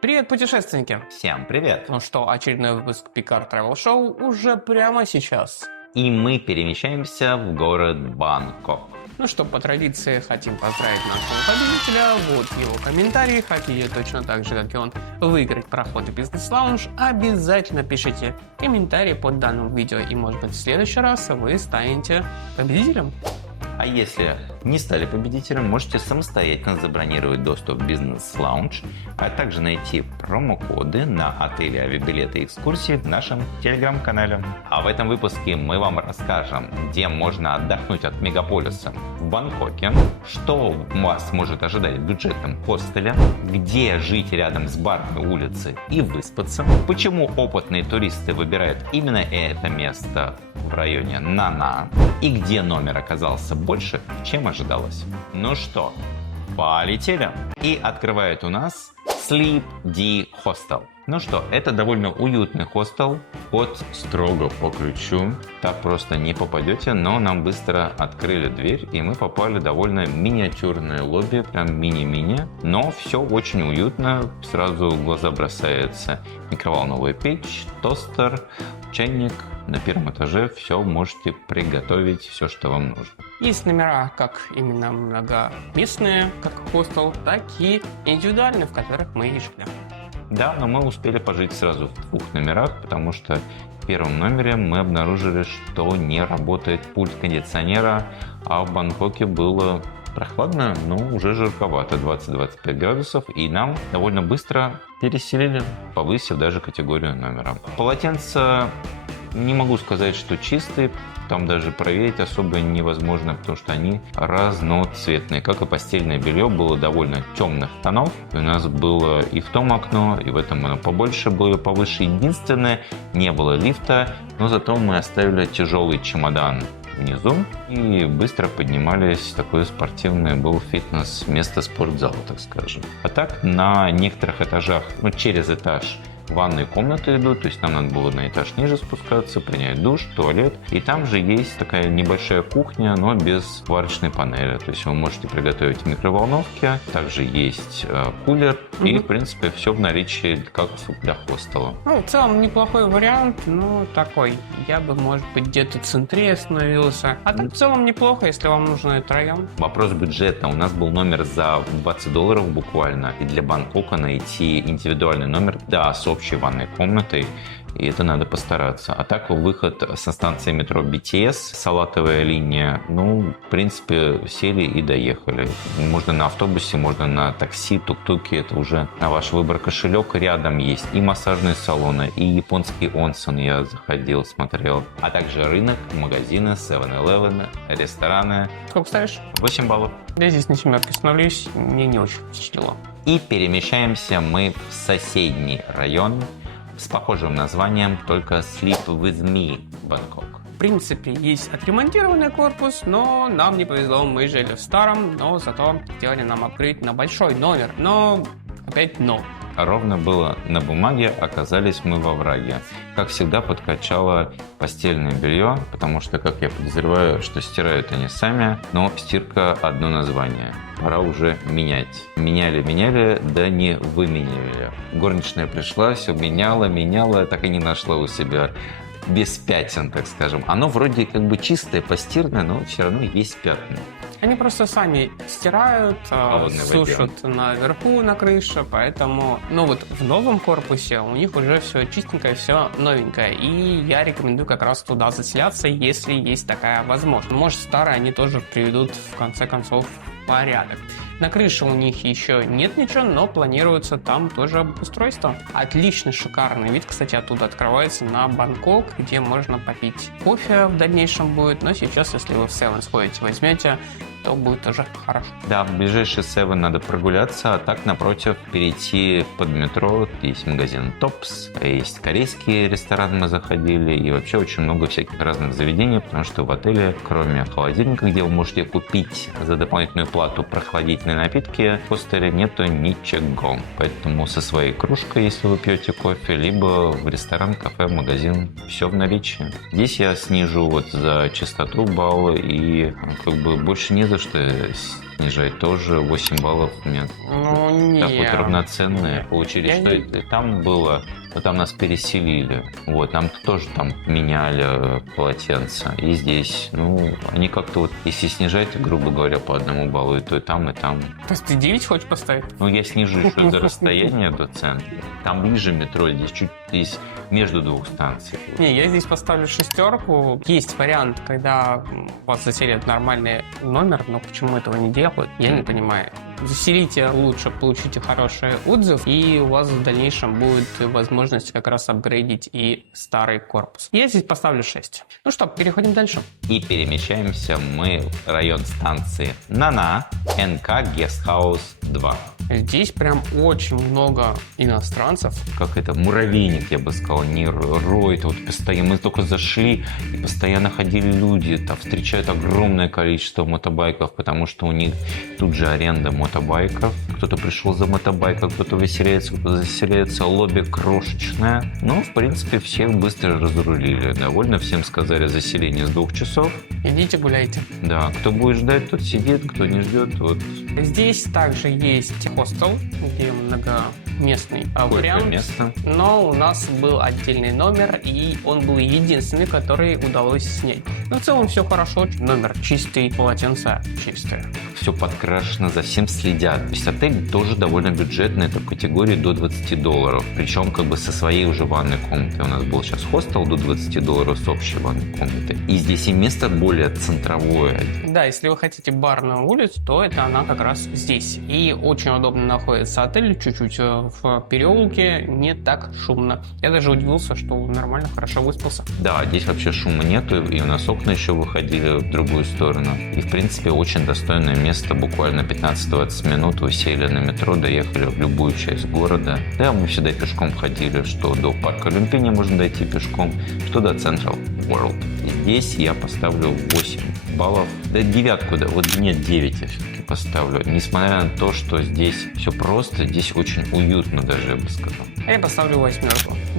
Привет, путешественники! Всем привет! Ну что, очередной выпуск Picard Travel Show уже прямо сейчас. И мы перемещаемся в город Бангкок. Ну что, по традиции хотим поздравить нашего победителя. Вот его комментарий. Хотите точно так же, как и он, выиграть проход в бизнес-лаунж? Обязательно пишите комментарий под данным видео. И может быть в следующий раз вы станете победителем. А если не стали победителем, можете самостоятельно забронировать доступ в бизнес-лаунж, а также найти промокоды на отели, авиабилеты и экскурсии в нашем телеграм-канале. А в этом выпуске мы вам расскажем, где можно отдохнуть от мегаполиса в Бангкоке, что вас может ожидать в бюджетном хостеле, где жить рядом с барной улицей и выспаться, почему опытные туристы выбирают именно это место в районе Нана и где номер оказался больше, чем ожидалось. Ну что, полетели! И открывает у нас Sleep D Hostel. Ну что, это довольно уютный хостел, вход строго по ключу, так просто не попадете, но нам быстро открыли дверь, и мы попали в довольно миниатюрное лобби, прям мини-мини, но все очень уютно, сразу в глаза бросается микроволновая печь, тостер, чайник. На первом этаже все можете приготовить, все, что вам нужно. Есть номера как именно многоместные, как хостел, так и индивидуальные, в которых мы и жили. Да, но мы успели пожить сразу в двух номерах, потому что в первом номере мы обнаружили, что не работает пульт кондиционера, а в Бангкоке было прохладно, но уже жарковато, 20-25 градусов, и нам довольно быстро переселили, повысив даже категорию номера. Полотенца не могу сказать, что чистые, там даже проверить особо невозможно, потому что они разноцветные. Как и постельное белье, было довольно темных тонов. И у нас было и в том окно, и в этом оно побольше было, повыше. Единственное, не было лифта, но зато мы оставили тяжелый чемодан внизу и быстро поднимались. Такой спортивный был фитнес, место спортзала, так скажем. А так на некоторых этажах, через этаж, ванные комнаты идут, то есть нам надо было на этаж ниже спускаться, принять душ, туалет. И там же есть такая небольшая кухня, но без варочной панели. То есть вы можете приготовить в микроволновке. Также есть кулер. И, в принципе, все в наличии, как для хостела. Ну, в целом, неплохой вариант, но такой. Я бы, может быть, где-то в центре остановился. А так, в целом, неплохо, если вам нужен этот район. Вопрос бюджета. У нас был номер за $20 буквально. И для Бангкока найти индивидуальный номер, да, с общей ванной комнатой, и это надо постараться. А так выход со станции метро BTS, салатовая линия, ну, в принципе, сели и доехали. Можно на автобусе, можно на такси, тук-туки, это уже на ваш выбор. Кошелек рядом есть, и массажные салоны, и японский онсен я заходил, смотрел, а также рынок, магазины, 7-Eleven, рестораны. Сколько ставишь? 8 баллов. Я здесь на семерке становлюсь, мне не очень впечатлило. И перемещаемся мы в соседний район с похожим названием, только Sleep With Me Бангкок. В принципе, есть отремонтированный корпус, но нам не повезло, мы жили в старом, но зато сделали нам апгрейд на большой номер. Но опять но. Ровно было на бумаге, оказались мы во враге. Как всегда, подкачало постельное белье, потому что, как я подозреваю, что стирают они сами, но стирка одно название. Пора уже менять. Меняли, да не выменяли. Горничная пришла, все меняла, так и не нашла у себя без пятен, так скажем. Оно вроде как бы чистое, постирное, но все равно есть пятна. Они просто сами стирают, сушат наверху на крыше, поэтому, ну вот в новом корпусе у них уже все чистенькое, все новенькое, и я рекомендую как раз туда заселяться, если есть такая возможность. Может, старые они тоже приведут в конце концов в порядок. На крыше у них еще нет ничего, но планируется там тоже обустройство. Отличный, шикарный вид, кстати, оттуда открывается на Бангкок, где можно попить кофе в дальнейшем будет, но сейчас, если вы в 7 сходите, возьмете, то будет уже хорошо. Да, в ближайший 7 надо прогуляться, а так напротив перейти под метро. Есть магазин Топс, есть корейский ресторан, мы заходили, и вообще очень много всяких разных заведений, потому что в отеле, кроме холодильника, где вы можете купить за дополнительную плату прохладительные напитки, в хостеле нету ничего. Поэтому со своей кружкой, если вы пьете кофе, либо в ресторан, кафе, магазин, все в наличии. Здесь я снижу вот за чистоту баллы, и как бы больше не за что снижать, тоже 8 баллов нет. Ну, не. Так вот равноценные получились, Я что не- и там было, но там нас переселили. Вот, там тоже там меняли полотенца. И здесь, ну, они как-то вот, если снижать, грубо говоря, по 1 баллу, и то и там, и там. То есть ты 9 хочешь поставить? Ну, я снижу еще за расстояние до центра. Там ближе метро, здесь между двух станций. Не, я здесь поставлю 6. Есть вариант, когда у вас заселят нормальный номер, но почему этого не делают, я не понимаю. Заселите лучше, получите хороший отзыв, и у вас в дальнейшем будет возможность как раз апгрейдить и старый корпус. Я здесь поставлю 6. Ну что, переходим дальше. И перемещаемся мы в район станции Нана, НК Гестхаус 2. Здесь прям очень много иностранцев. Как это, муравейник, я бы сказал, не рой. Это вот постоянно, мы только зашли, и постоянно ходили люди, там встречают огромное количество мотобайков, потому что у них тут же аренда мотобайков. Кто-то пришел за мотобайком, кто-то выселяется, кто-то заселяется. Лобби крошечное. Ну, в принципе, всех быстро разрулили. Довольно всем сказали заселение с 2 часов. Идите гуляйте. Да, кто будет ждать, тот сидит, кто не ждет, вот. Здесь также есть хостел, где многоместный вариант. Место. Но у нас был отдельный номер, и он был единственный, который удалось снять. Но в целом все хорошо. Номер чистый, полотенце чистое. Все подкрашено, за всем следят. То есть отель тоже довольно бюджетный, это в категории до $20. Причем как бы со своей уже ванной комнатой. У нас был сейчас хостел до $20 с общей ванной комнатой. И здесь и место более центровое. Да, если вы хотите барную улицу, то это она как раз здесь. И очень удобно находится отель, чуть-чуть в переулке, не так шумно. Я даже удивился, что нормально, хорошо выспался. Да, здесь вообще шума нету, и у нас окна еще выходили в другую сторону. И, в принципе, очень достойное место, буквально 15-20 минут вы сели на метро, доехали в любую часть города. Да, мы всегда пешком ходили, что до парка Олимпийни можно дойти пешком, что до Central World. Здесь я поставлю 8 баллов. Да, 9, да, вот нет, 9 я все-таки поставлю. Несмотря на то, что здесь все просто, здесь очень уютно даже, я бы сказал. А я поставлю 8.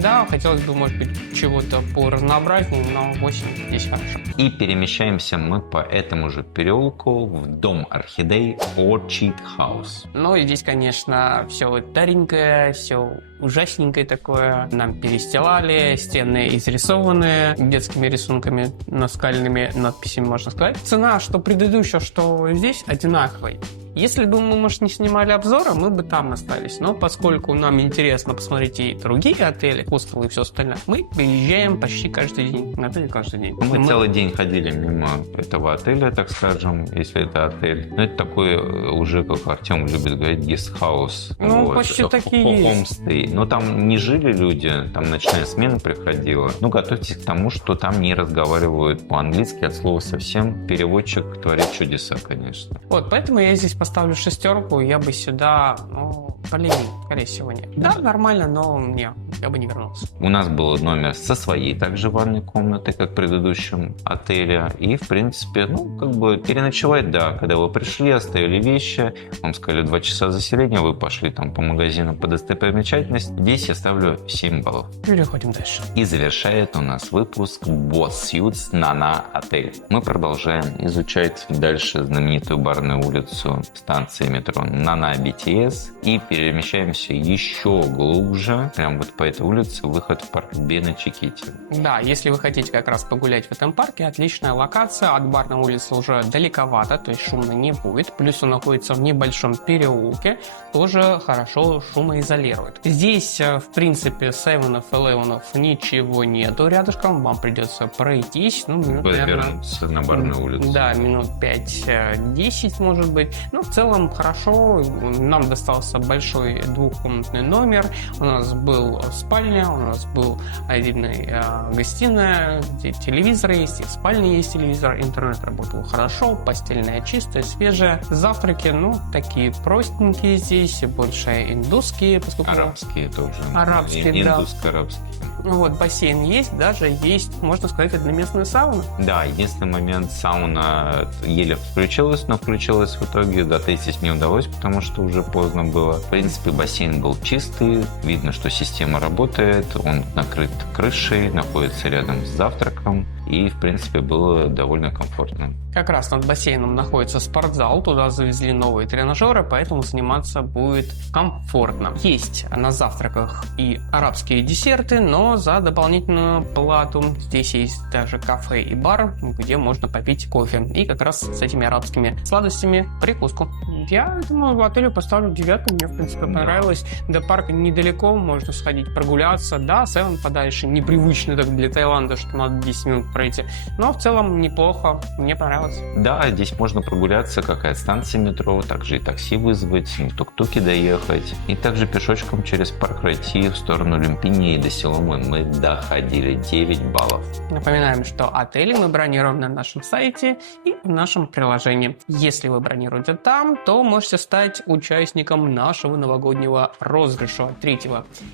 Да, хотелось бы, может быть, чего-то по разнообразнее, но 8 здесь хорошо. И перемещаемся мы по этому же переулку в дом Орхидей Orchid House. Ну и здесь, конечно, все старенькое, все ужасненькое такое. Нам перестилали, стены изрисованы детскими рисунками, наскальными надписями, можно сказать. Цена, что предыдущая, что здесь, одинаковой. Если бы мы, может, не снимали обзоры, мы бы там остались. Но поскольку нам интересно посмотреть и другие отели, хостелы и все остальное, мы приезжаем почти каждый день. На отель каждый день. Мы целый день ходили мимо этого отеля, так скажем, если это отель. Но это такой уже, как Артем любит говорить, гестхаус. Ну, вот. Почти такие хомстей. Но там не жили люди, там ночная смена приходила. Ну, готовьтесь к тому, что там не разговаривают по-английски от слова совсем. Переводчик творит чудеса, конечно. Вот, поэтому я здесь поставлю 6, я бы сюда, ну, блин, скорее всего, нет. Да, нормально, но не, я бы не вернулся. У нас был номер со своей также ванной комнатой, как в предыдущем отеле. И, в принципе, ну, как бы переночевать, да. Когда вы пришли, оставили вещи, вам сказали 2 часа заселения, вы пошли там по магазинам по достопримечательности. Здесь я ставлю 7 баллов. Переходим дальше. И завершает у нас выпуск Boss Suits Nana отель. Мы продолжаем изучать дальше знаменитую барную улицу станции метро Nana BTS и перемещаемся еще глубже, прям вот по этой улице, выход в парк Бена Чикити. Да, если вы хотите как раз погулять в этом парке, отличная локация, от барной улицы уже далековато, то есть шумно не будет, плюс он находится в небольшом переулке, тоже хорошо шумоизолирует. Здесь, в принципе, 7-ов, 11-ов ничего нету рядышком, вам придется пройтись, ну, минут, наверное, на барную улицу. Да, минут 5-10, может быть. Ну, в целом хорошо. Нам достался большой двухкомнатный номер. У нас был спальня, у нас был отдельная гостиная, где телевизор есть, и в спальне есть телевизор. Интернет работал хорошо, постельная чистая, свежая. Завтраки, ну, такие простенькие здесь, больше индусские, поскольку... Арабские тоже. Арабские, да. Индусско-арабские. Вот, бассейн есть, даже есть, можно сказать, одноместная сауна. Да, единственный момент, сауна еле включилась, но включилась в итоге, дотестить не удалось, потому что уже поздно было. В принципе, бассейн был чистый, видно, что система работает, он накрыт крышей, находится рядом с завтраком. и, в принципе, было довольно комфортно. Как раз над бассейном находится спортзал, туда завезли новые тренажеры, поэтому заниматься будет комфортно. Есть на завтраках и арабские десерты, но за дополнительную плату. Здесь есть даже кафе и бар, где можно попить кофе. И как раз с этими арабскими сладостями прикуску. Я думаю, в отеле поставлю 9, мне в принципе понравилось. До парка недалеко, можно сходить прогуляться. Да, Севен подальше, непривычно так для Таиланда, что надо 10 минут пройти. Но в целом неплохо, мне понравилось. Да, здесь можно прогуляться как и от станции метро, также и такси вызвать, на тук-туке доехать. И также пешочком через парк пройти в сторону Люмпини и до Силомы мы доходили 9 баллов. Напоминаем, что отели мы бронируем на нашем сайте и в нашем приложении. Если вы бронируете там, то можете стать участником нашего новогоднего розыгрыша. 3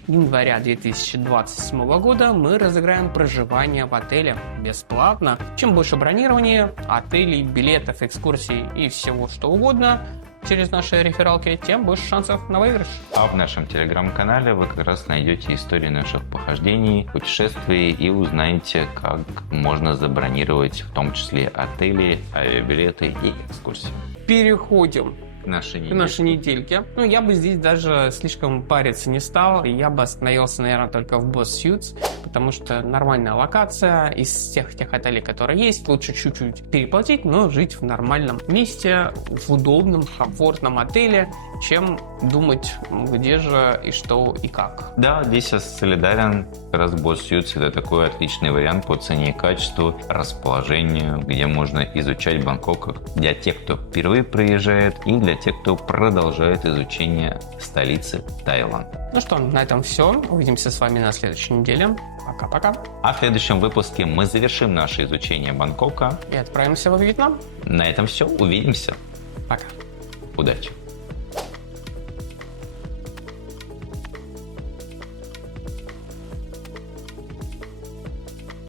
января 2027 года мы разыграем проживание в отеле бесплатно. Чем больше бронирования, отелей, билетов, экскурсий и всего что угодно через наши рефералки, тем больше шансов на выигрыш. А в нашем телеграм-канале вы как раз найдете истории наших похождений, путешествий и узнаете, как можно забронировать в том числе отели, авиабилеты и экскурсии. Переходим К нашей недельке. Ну, я бы здесь даже слишком париться не стал. Я бы остановился, наверное, только в Boss Suits, потому что нормальная локация. Из всех тех отелей, которые есть, лучше чуть-чуть переплатить, но жить в нормальном месте, в удобном, комфортном отеле, чем думать, где же и что и как. Да, здесь я солидарен. Как раз Boss Suits — это такой отличный вариант по цене и качеству, расположению, где можно изучать Бангкок для тех, кто впервые приезжает, и для тех, кто продолжает изучение столицы Таиланда. Ну что, на этом все. Увидимся с вами на следующей неделе. Пока-пока. А в следующем выпуске мы завершим наше изучение Бангкока И отправимся во Вьетнам. На этом все. Увидимся. Пока. Удачи.